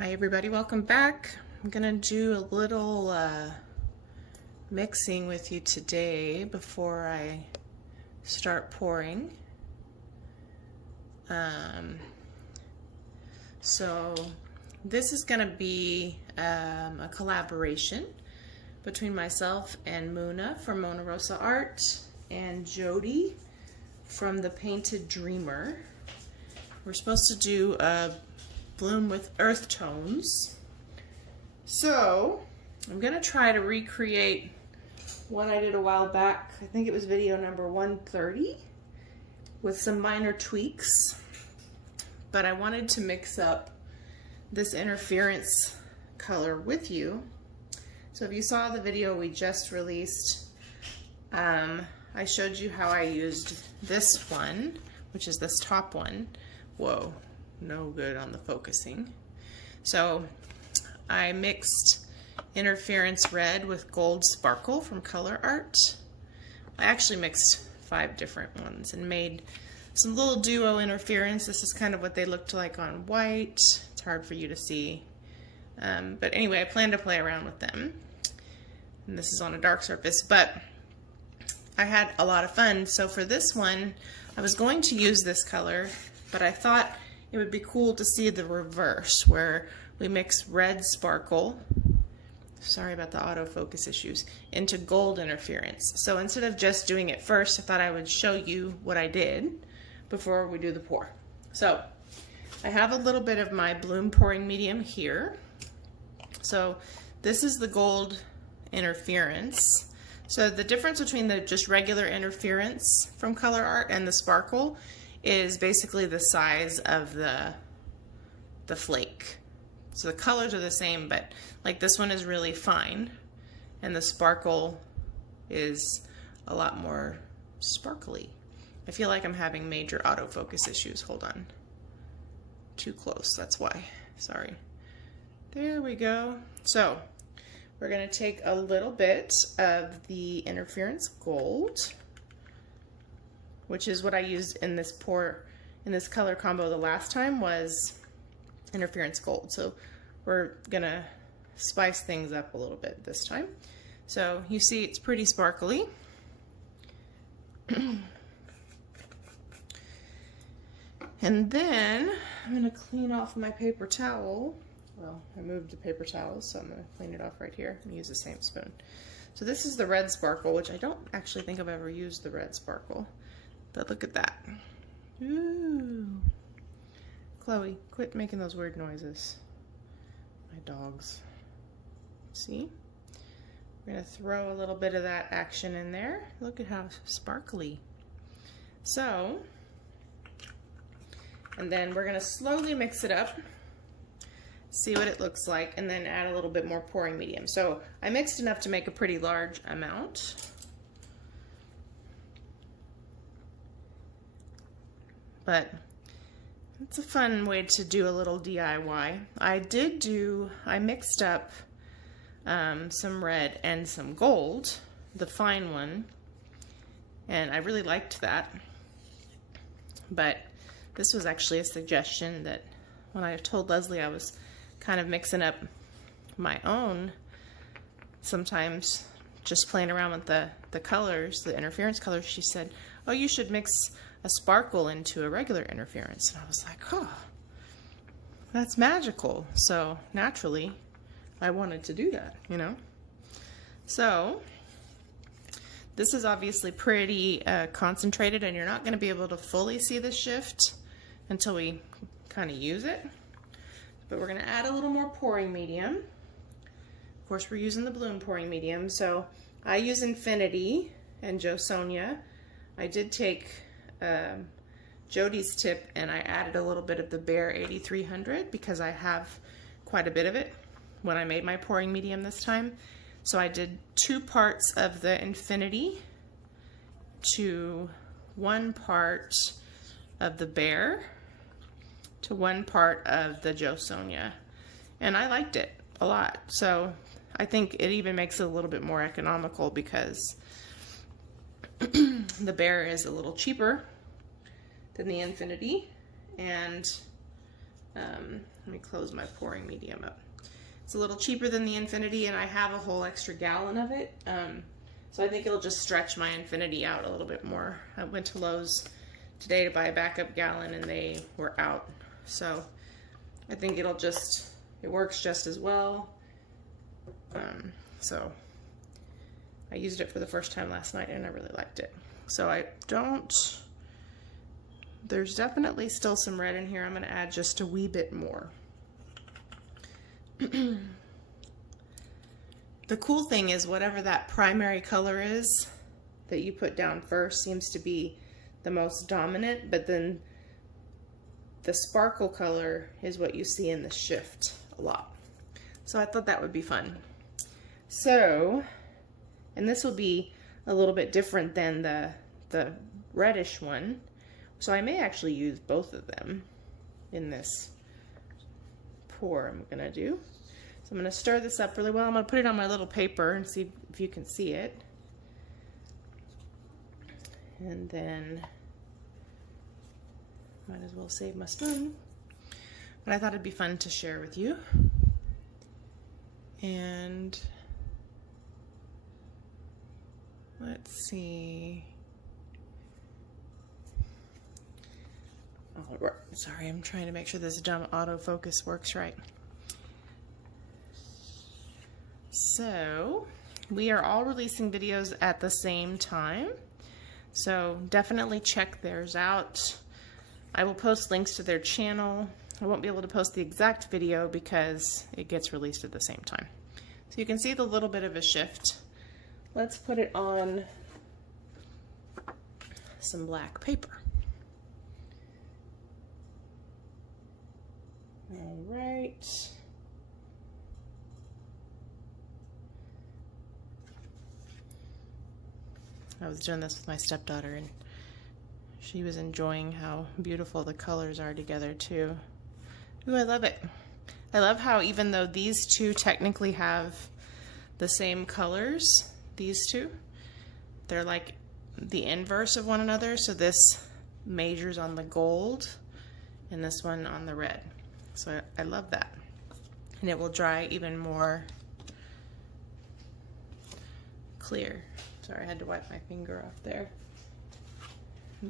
Hi everybody, welcome back. I'm gonna do a little mixing with you today before I start pouring. So this is gonna be a collaboration between myself and Muna from Monarosa Art and Jodie from the Painted Dreamer. We're supposed to do a bloom with earth tones. So I'm gonna try to recreate what I did a while back. I think it was video number 130 with some minor tweaks, but I wanted to mix up this interference color with you. So if you saw the video we just released, I showed you how I used this one, which is this top one. Whoa. No good on the focusing. So I mixed interference red with gold sparkle from Colourarte. I actually mixed 5 different ones and made some little duo interference. This is kind of what they looked like on white. It's hard for you to see. But anyway, I plan to play around with them. And this is on a dark surface, but I had a lot of fun. So for this one, I was going to use this color, but I thought it would be cool to see the reverse where we mix red sparkle, sorry about the autofocus issues, into gold interference. So instead of just doing it first, I thought I would show you what I did before we do the pour. So I have a little bit of my bloom pouring medium here. So this is the gold interference. So the difference between the just regular interference from Colourarte and the sparkle is basically the size of the flake. So the colors are the same, but like this one is really fine and the sparkle is a lot more sparkly. I feel like I'm having major autofocus issues. Hold on. Too close, that's why. Sorry. There we go. So we're gonna take a little bit of the interference gold, which is what I used in this pour, in this color combo the last time, was interference gold. So we're gonna spice things up a little bit this time. So you see it's pretty sparkly. And then I'm gonna clean off my paper towel. Well, I moved the paper towel, so I'm gonna clean it off right here and use the same spoon. So this is the red sparkle, which I don't actually think I've ever used the red sparkle. But look at that. Ooh. Chloe, quit making those weird noises. My dogs. See? We're gonna throw a little bit of that action in there. Look at how sparkly. So, and then we're gonna slowly mix it up, see what it looks like, and then add a little bit more pouring medium. So I mixed enough to make a pretty large amount. But it's a fun way to do a little DIY. I mixed up some red and some gold, the fine one, and I really liked that. But this was actually a suggestion that when I told Leslie I was kind of mixing up my own, sometimes just playing around with the colors, the interference colors, she said, oh, you should mix a sparkle into a regular interference. And I was like, oh, that's magical. So naturally, I wanted to do that, you know? So this is obviously pretty concentrated, and you're not going to be able to fully see the shift until we kind of use it. But we're going to add a little more pouring medium. Of course, we're using the bloom pouring medium. So I use Infinity and Jo Sonia. I did take Jodie's tip and I added a little bit of the Bear 8300 because I have quite a bit of it when I made my pouring medium this time. So I did 2 parts of the Infinity to 1 part of the Bear to 1 part of the Jo Sonia, and I liked it a lot. So I think it even makes it a little bit more economical because the Bear is a little cheaper than the Infinity, and Let me close my pouring medium up. It's a little cheaper than the Infinity, and I have a whole extra gallon of it. So I think it'll just stretch my Infinity out a little bit more. I went to Lowe's today to buy a backup gallon and they were out. So I think it works just as well. So I used it for the first time last night and I really liked it. So there's definitely still some red in here. I'm gonna add just a wee bit more. The cool thing is whatever that primary color is that you put down first seems to be the most dominant, but then the sparkle color is what you see in the shift a lot. So I thought that would be fun. So, and this will be a little bit different than the reddish one. So I may actually use both of them in this pour I'm gonna do. So I'm gonna stir this up really well. I'm gonna put it on my little paper and see if you can see it. And then, might as well save my spoon. But I thought it'd be fun to share with you. And let's see. Oh, sorry, I'm trying to make sure this dumb autofocus works right. So, we are all releasing videos at the same time. So definitely check theirs out. I will post links to their channel. I won't be able to post the exact video because it gets released at the same time. So you can see the little bit of a shift. Let's put it on some black paper. All right. I was doing this with my stepdaughter and she was enjoying how beautiful the colors are together too. Ooh, I love it. I love how even though these two technically have the same colors, these two, they're like the inverse of one another. So this majors on the gold and this one on the red. So I love that. And it will dry even more clear. Sorry, I had to wipe my finger off there.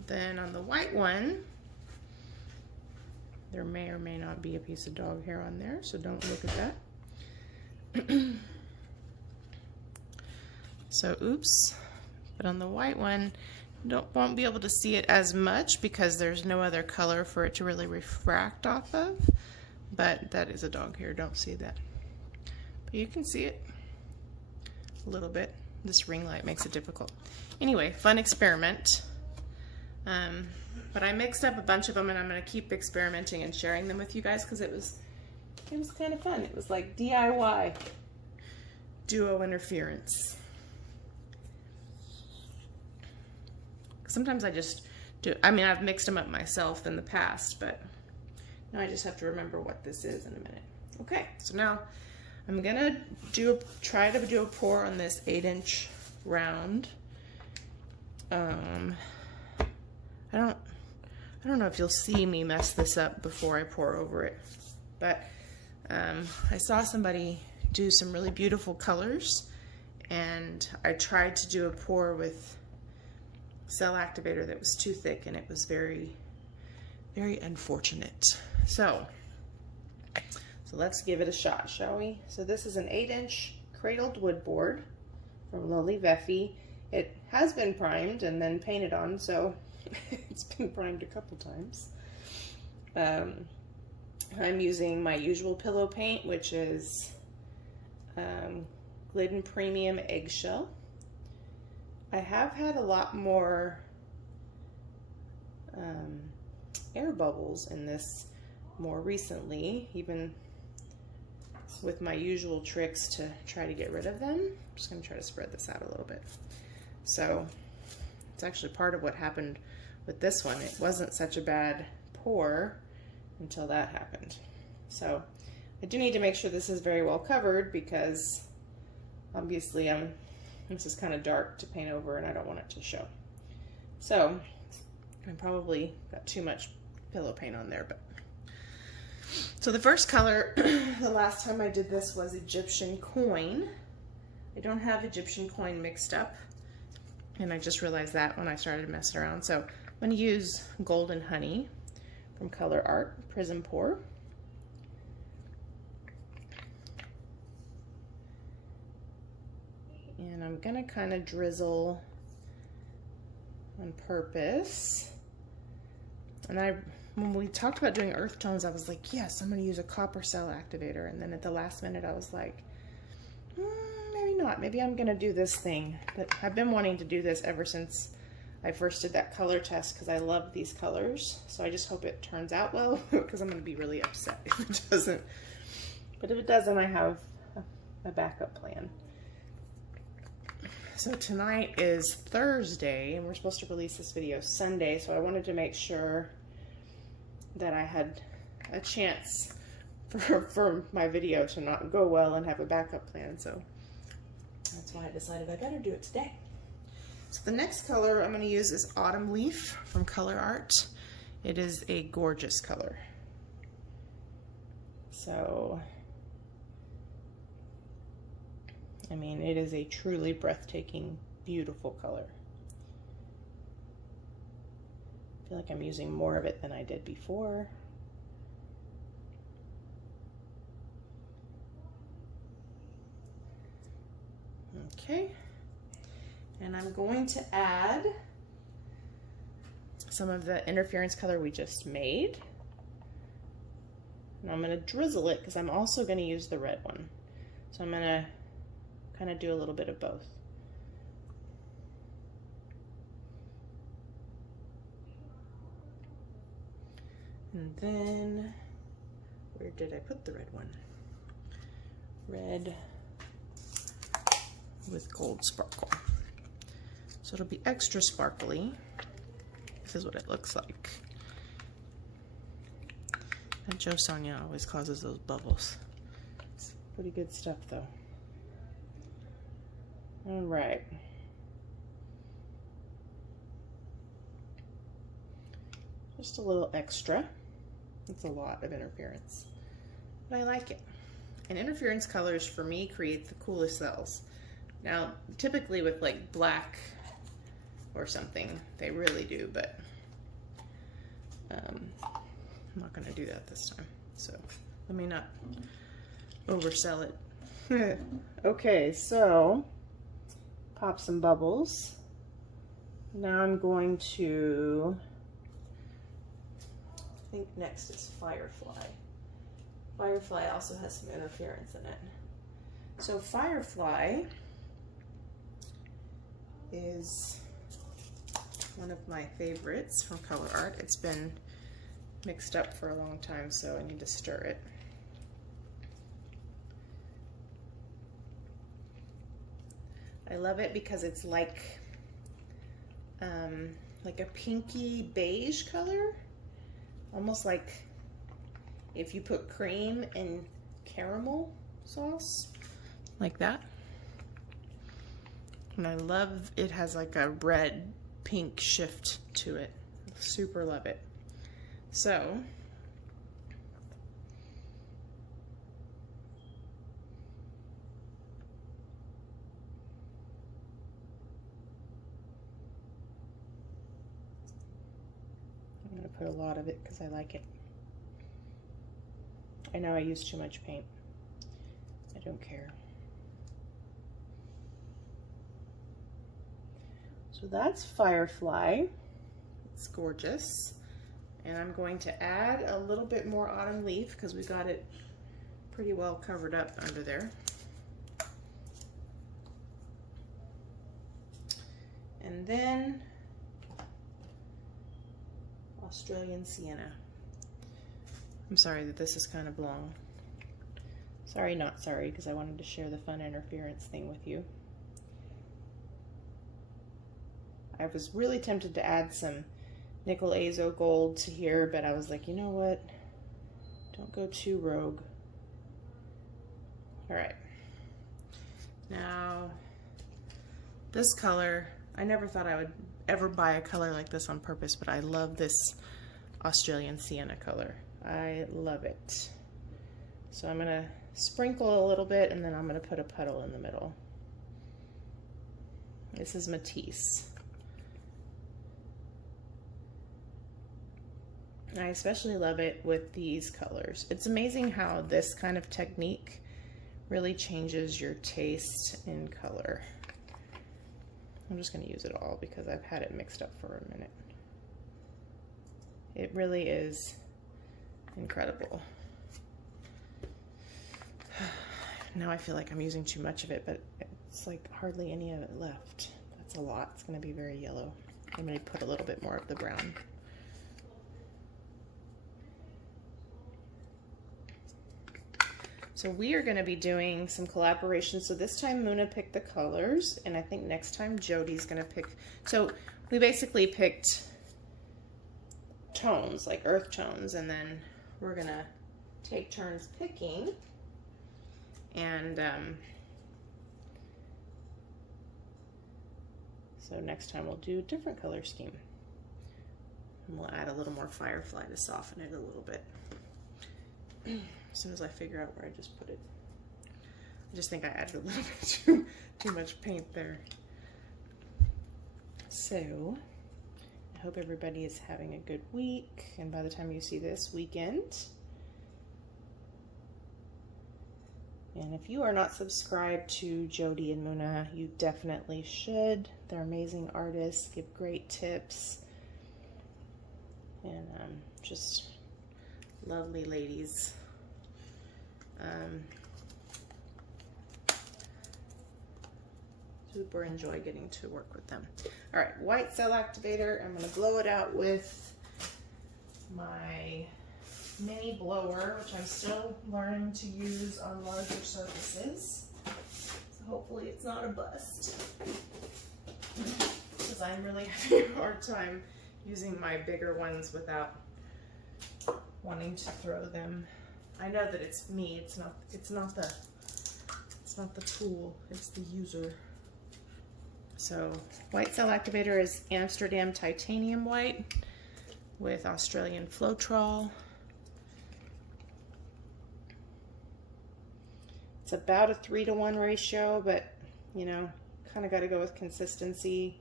Then on the white one, there may or may not be a piece of dog hair on there, so don't look at that. So, oops. But on the white one, won't be able to see it as much because there's no other color for it to really refract off of. But that is a dog hair, don't see that. But you can see it a little bit. This ring light makes it difficult. Anyway, fun experiment. But I mixed up a bunch of them and I'm gonna keep experimenting and sharing them with you guys because it was kind of fun. It was like DIY duo interference. Sometimes I just do, I mean, I've mixed them up myself in the past, but now I just have to remember what this is in a minute. Okay, so now I'm gonna try to do a pour on this 8-inch round. I don't know if you'll see me mess this up before I pour over it, but I saw somebody do some really beautiful colors, and I tried to do a pour with cell activator that was too thick, and it was very, very unfortunate. So let's give it a shot, shall we? So this is an 8-inch cradled wood board from Lily Veffy. It has been primed and then painted on, so it's been primed a couple times. I'm using my usual pillow paint, which is Glidden Premium Eggshell. I have had a lot more air bubbles in this more recently, even with my usual tricks to try to get rid of them. I'm just going to try to spread this out a little bit. So it's actually part of what happened with this one. It wasn't such a bad pour until that happened. So I do need to make sure this is very well covered because obviously this is kind of dark to paint over and I don't want it to show. So I probably got too much pillow paint on there, but So the first color, the last time I did this was Egyptian coin. I don't have Egyptian coin mixed up, and I just realized that when I started messing around. So I'm going to use Golden Honey from Colourarte Prizm Pour. And I'm going to kind of drizzle on purpose. And when we talked about doing earth tones, I was like, yes, I'm going to use a copper cell activator. And then at the last minute, I was like, maybe not. Maybe I'm going to do this thing. But I've been wanting to do this ever since I first did that color test because I love these colors. So I just hope it turns out well because I'm going to be really upset if it doesn't. But if it doesn't, I have a backup plan. So tonight is Thursday, and we're supposed to release this video Sunday, so I wanted to make sure that I had a chance for my video to not go well and have a backup plan, so that's why I decided I better do it today. So the next color I'm going to use is Autumn Leaf from Colourarte. It is a gorgeous color. So I mean, it is a truly breathtaking, beautiful color. I feel like I'm using more of it than I did before. Okay, and I'm going to add some of the interference color we just made. And I'm going to drizzle it because I'm also going to use the red one. So I'm going to kind of do a little bit of both. And then, where did I put the red one? Red with gold sparkle. So it'll be extra sparkly. This is what it looks like. And Joe Sonia always causes those bubbles. It's pretty good stuff though. All right. Just a little extra. It's a lot of interference, but I like it. And interference colors for me create the coolest cells. Now, typically with like black or something, they really do, but I'm not gonna do that this time. So let me not oversell it. Okay, so pop some bubbles. Now I'm going to, I think next is Firefly. Firefly also has some interference in it. So Firefly is one of my favorites from Colourarte. It's been mixed up for a long time, so I need to stir it. I love it because it's like a pinky beige color, almost like if you put cream in caramel sauce, like that. And I love it has like a red pink shift to it. Super love it. So I'm going to put a lot of it because I like it. I know I use too much paint. I don't care. So that's Firefly. It's gorgeous. And I'm going to add a little bit more Autumn Leaf because we got it pretty well covered up under there. And then Australian Sienna. I'm sorry that this is kind of long. Sorry, not sorry, because I wanted to share the fun interference thing with you. I was really tempted to add some nickel azo gold to here, but I was like, you know what? Don't go too rogue. All right. Now, this color, I never thought I would ever buy a color like this on purpose, but I love this Australian Sienna color. I love it. So I'm gonna sprinkle a little bit and then I'm gonna put a puddle in the middle. This is Matisse. I especially love it with these colors. It's amazing how this kind of technique really changes your taste in color. I'm just going to use it all because I've had it mixed up for a minute. It really is incredible. Now I feel like I'm using too much of it, but it's like hardly any of it left. That's a lot. It's going to be very yellow. I'm going to put a little bit more of the brown. So we are going to be doing some collaborations. So this time Muna picked the colors, and I think next time Jodie's going to pick. So we basically picked tones, like earth tones, and then we're going to take turns picking. And so next time we'll do a different color scheme. And we'll add a little more Firefly to soften it a little bit. As soon as I figure out where I just put it. I just think I added a little bit too much paint there. So, I hope everybody is having a good week, and by the time you see this, weekend. And if you are not subscribed to Jodie and Muna, you definitely should. They're amazing artists, give great tips, and just lovely ladies. Super enjoy getting to work with them. All right, white cell activator. I'm going to blow it out with my mini blower, which I'm still learning to use on larger surfaces. So hopefully it's not a bust, because I'm really having a hard time using my bigger ones without wanting to throw them. I know that it's me. It's not the tool. It's the user. So white cell activator is Amsterdam titanium white with Australian Floetrol. It's about a 3-to-1 ratio, but you know, kind of got to go with consistency,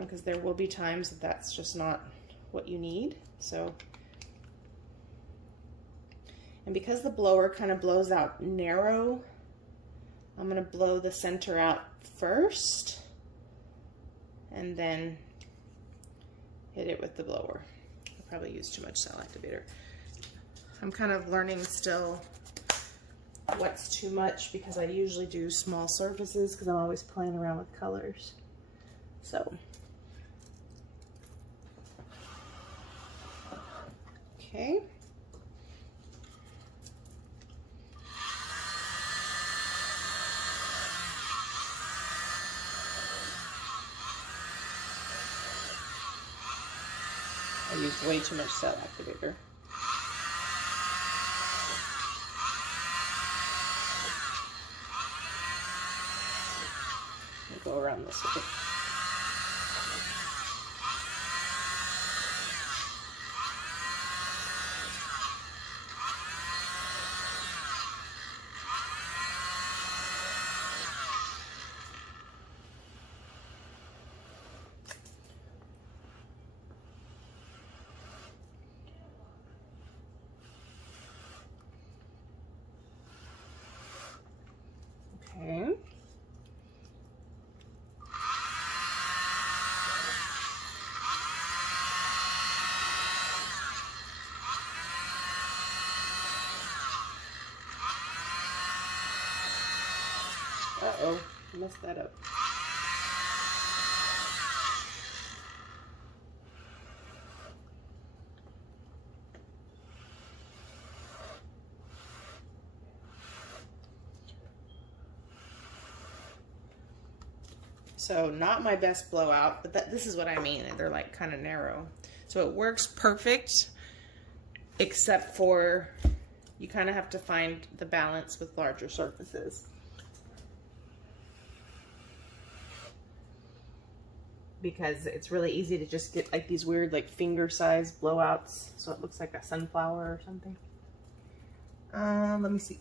because there will be times that that's just not what you need. So, and because the blower kind of blows out narrow, I'm going to blow the center out first and then hit it with the blower. I probably used too much cell activator. I'm kind of learning still what's too much, because I usually do small surfaces because I'm always playing around with colors. So, okay. I used way too much cell activator. I'll go around this way. Okay. Uh-oh, I messed that up. So not my best blowout, but this is what I mean. They're like kind of narrow. So it works perfect, except for you kind of have to find the balance with larger surfaces. Because it's really easy to just get like these weird like finger size blowouts, so it looks like a sunflower or something. Let me see.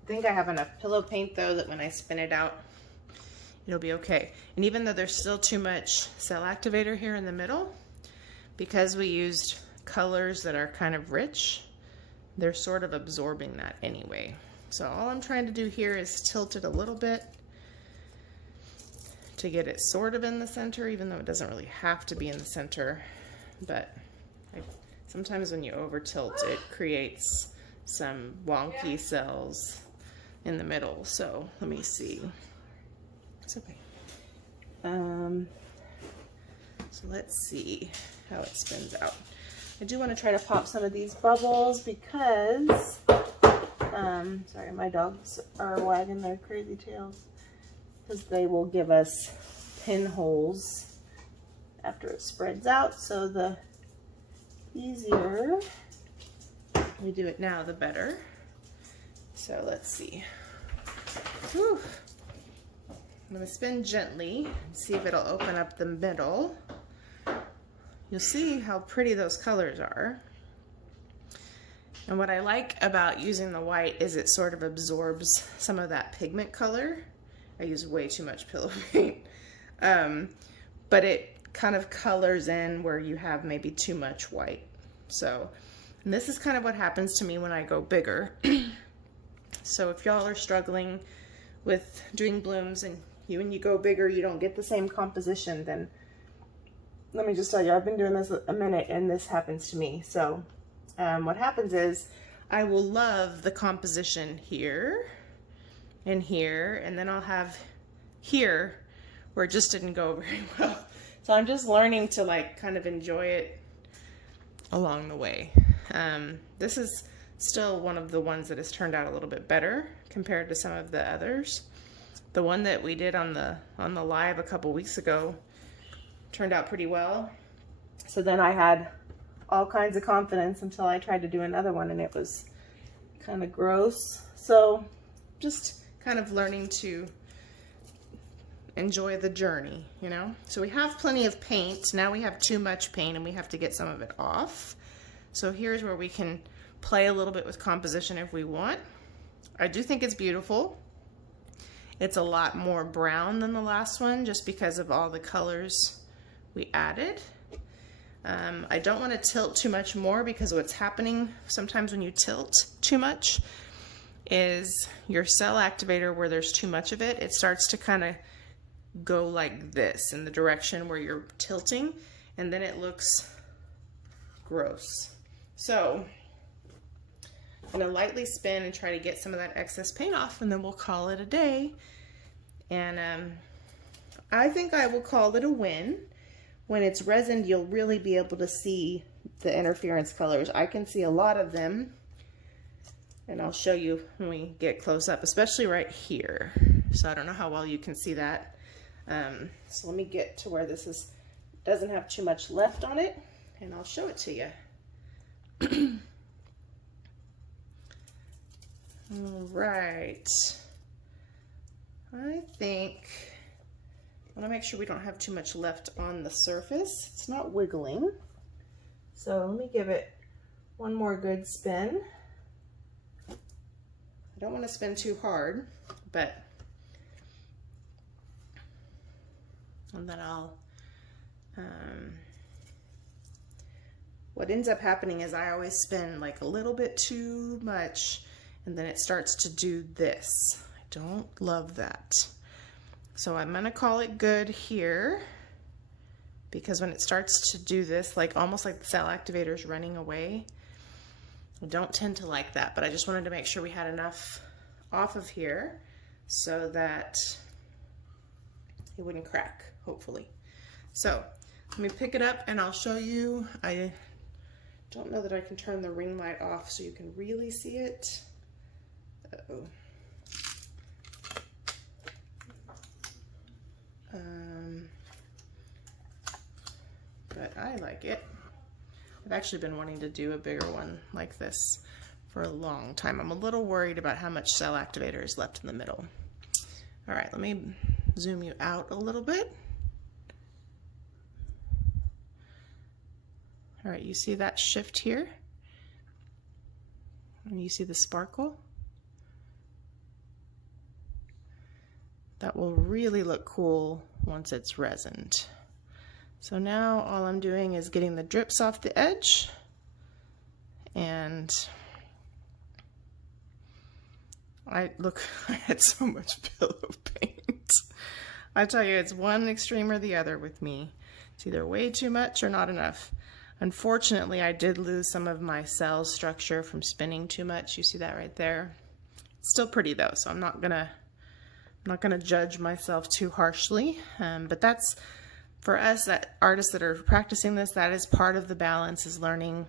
I think I have enough pillow paint though that when I spin it out, it'll be okay. And even though there's still too much cell activator here in the middle, because we used colors that are kind of rich, they're sort of absorbing that anyway. So all I'm trying to do here is tilt it a little bit to get it sort of in the center, even though it doesn't really have to be in the center. But sometimes when you over tilt, it creates some wonky cells in the middle. So let me see. It's okay. So let's see how it spins out. I do want to try to pop some of these bubbles because, sorry, my dogs are wagging their crazy tails, because they will give us pinholes after it spreads out. So the easier we do it now, the better. So let's see. Whew. I'm going to spin gently and see if it'll open up the middle. You'll see how pretty those colors are. And what I like about using the white is it sort of absorbs some of that pigment color. I use way too much pillow paint. But it kind of colors in where you have maybe too much white. So, and this is kind of what happens to me when I go bigger. So if y'all are struggling with doing blooms and when you go bigger, you don't get the same composition, then let me just tell you, I've been doing this a minute and this happens to me. So what happens is I will love the composition here and here, and then I'll have here where it just didn't go very well. So I'm just learning to like kind of enjoy it along the way. This is still one of the ones that has turned out a little bit better compared to some of the others. The one that we did on the live a couple weeks ago turned out pretty well. So then I had all kinds of confidence until I tried to do another one and it was kind of gross. So just kind of learning to enjoy the journey, you know? So we have plenty of paint. Now we have too much paint and we have to get some of it off. So here's where we can play a little bit with composition if we want. I do think it's beautiful. It's a lot more brown than the last one just because of all the colors we added. I don't want to tilt too much more because what's happening sometimes when you tilt too much is your cell activator, where there's too much of it, it starts to kind of go like this in the direction where you're tilting, and then it looks gross. So I'm going to lightly spin and try to get some of that excess paint off, and then we'll call it a day. And I think I will call it a win. When it's resined, you'll really be able to see the interference colors. I can see a lot of them, and I'll show you when we get close up, especially right here. So I don't know how well you can see that. So let me get to where this doesn't have too much left on it, and I'll show it to you. All right. I think I want to make sure we don't have too much left on the surface. It's not wiggling. So let me give it one more good spin. I don't want to spin too hard, but and then I'll what ends up happening is I always spin like a little bit too much, and then it starts to do this. I don't love that. So I'm gonna call it good here, because when it starts to do this, like almost like the cell activator is running away, I don't tend to like that, but I just wanted to make sure we had enough off of here so that it wouldn't crack, hopefully. So let me pick it up and I'll show you. I don't know that I can turn the ring light off so you can really see it. Uh-oh. But I like it. I've actually been wanting to do a bigger one like this for a long time. I'm a little worried about how much cell activator is left in the middle. All right, let me zoom you out a little bit. All right, you see that shift here? And you see the sparkle? That will really look cool once it's resined. So now all I'm doing is getting the drips off the edge, and I had so much pillow paint. I tell you, it's one extreme or the other with me. It's either way too much or not enough. Unfortunately, I did lose some of my cell structure from spinning too much. You see that right there? It's still pretty though, so I'm not gonna judge myself too harshly. But that's, for us, that artists that are practicing this, that is part of the balance, is learning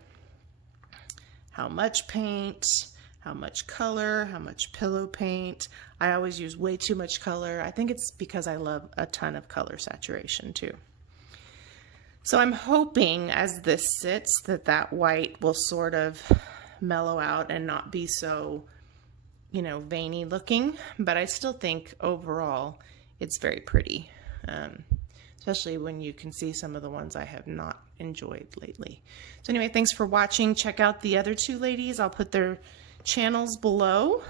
how much paint, how much color, how much pillow paint. I always use way too much color. I think it's because I love a ton of color saturation too. So I'm hoping as this sits that white will sort of mellow out and not be so, you know, veiny looking, but I still think overall it's very pretty, especially when you can see some of the ones I have not enjoyed lately. So anyway, thanks for watching. Check out the other two ladies. I'll put their channels below,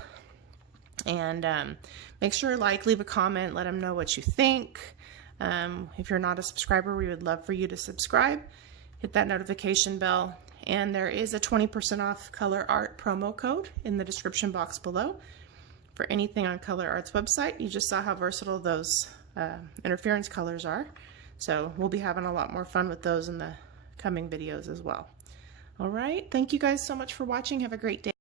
and make sure to leave a comment, let them know what you think. If you're not a subscriber, we would love for you to subscribe, hit that notification bell, and there is a 20% off Colourarte promo code in the description box below for anything on Colourarte's website. You just saw how versatile those interference colors are, so we'll be having a lot more fun with those in the coming videos as well. All right, thank you guys so much for watching. Have a great day.